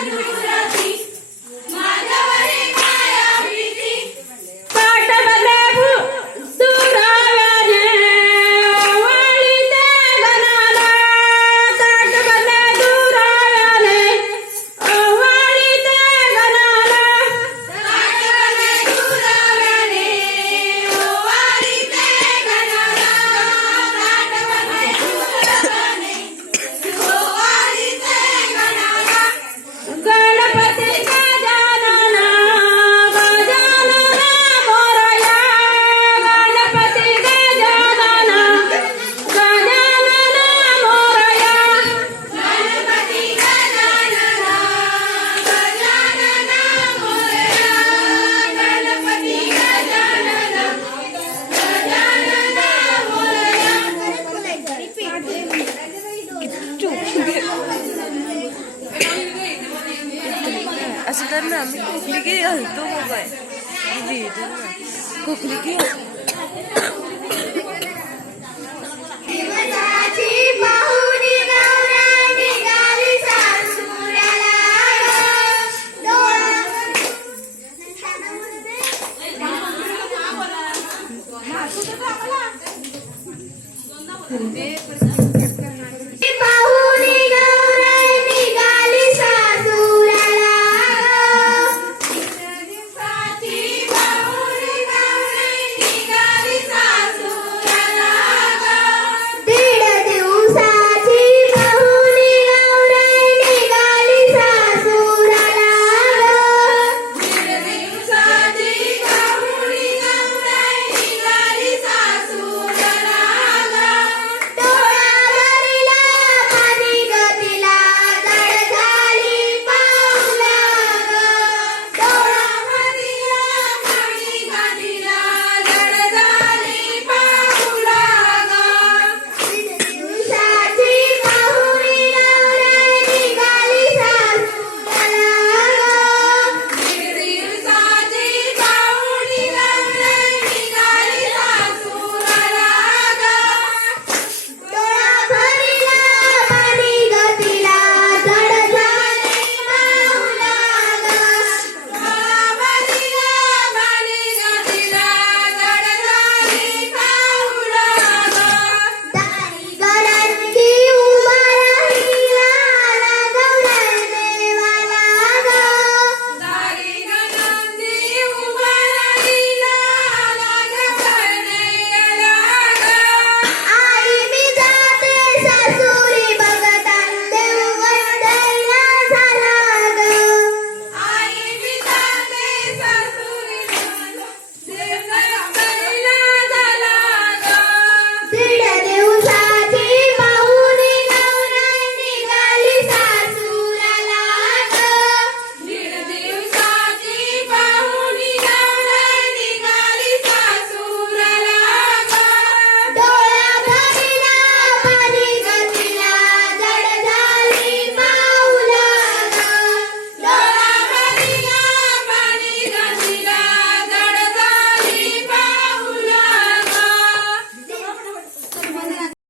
Pedro e Francisco. सुधर ना कुकली खोकली की घालतो मोबाय खोकली की Gracias.